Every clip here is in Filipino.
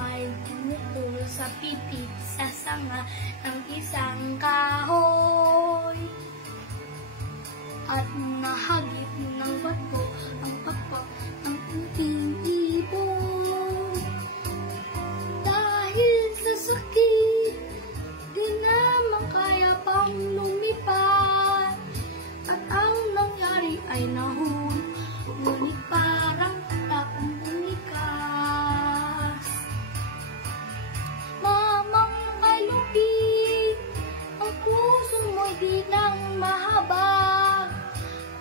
may bumukol sa pipit sa sanga ng isang kahoy. At nahagip ng bato ang pakpak ng puting ibon. Dahil sa sakit, di naman kaya pang lumipad. At ang nangyari ay nahulog, ngunit parang taong bumikas. Mamang ay lupit, ang puso mo'y di nang mahabag.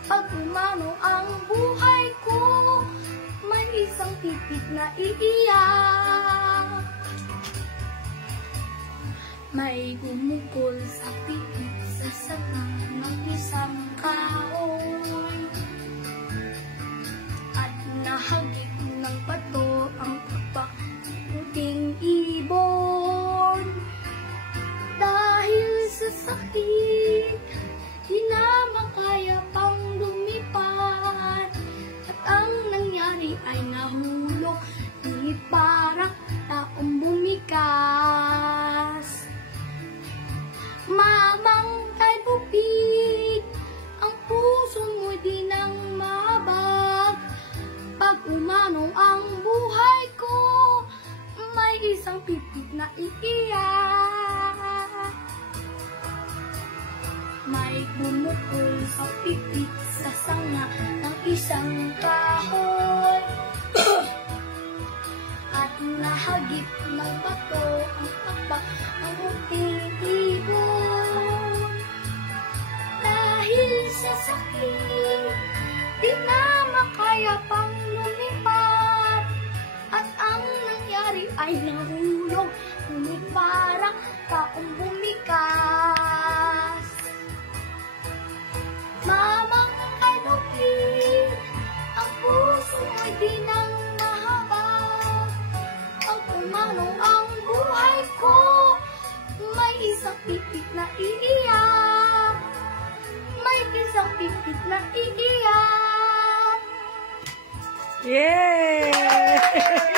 Pag umano ang buhay ko, may isang pipit na iiyak. May gumukol sa pipit sa sanga ng isang kahoy. At nahagip ng bato ang puting ibon. Dahil sa sakit, di naman kaya pang lumipad. At ang nangyari ay nahulog, ngunit parang taong bumikas. Mamang kay bupit, ang puso mo di nang mahabag. Pag umano ang buhay ko, may isang pipit na iiyak. May bumukol sa pipit sa sanga ng isang kahoy. At nahagip ng bato ang pakpak ng puting ibon. Dahil sa sakit, di naman kaya pang lumipad. At ang nangyari ay nahulog, ngunit parang taong bumikas. Mamang ay lupit, ang puso mo'y di nang mahabag. Pag umano ang buhay ko, may isang pipit na iiyak. May isang pipit na iiyak. Yeah!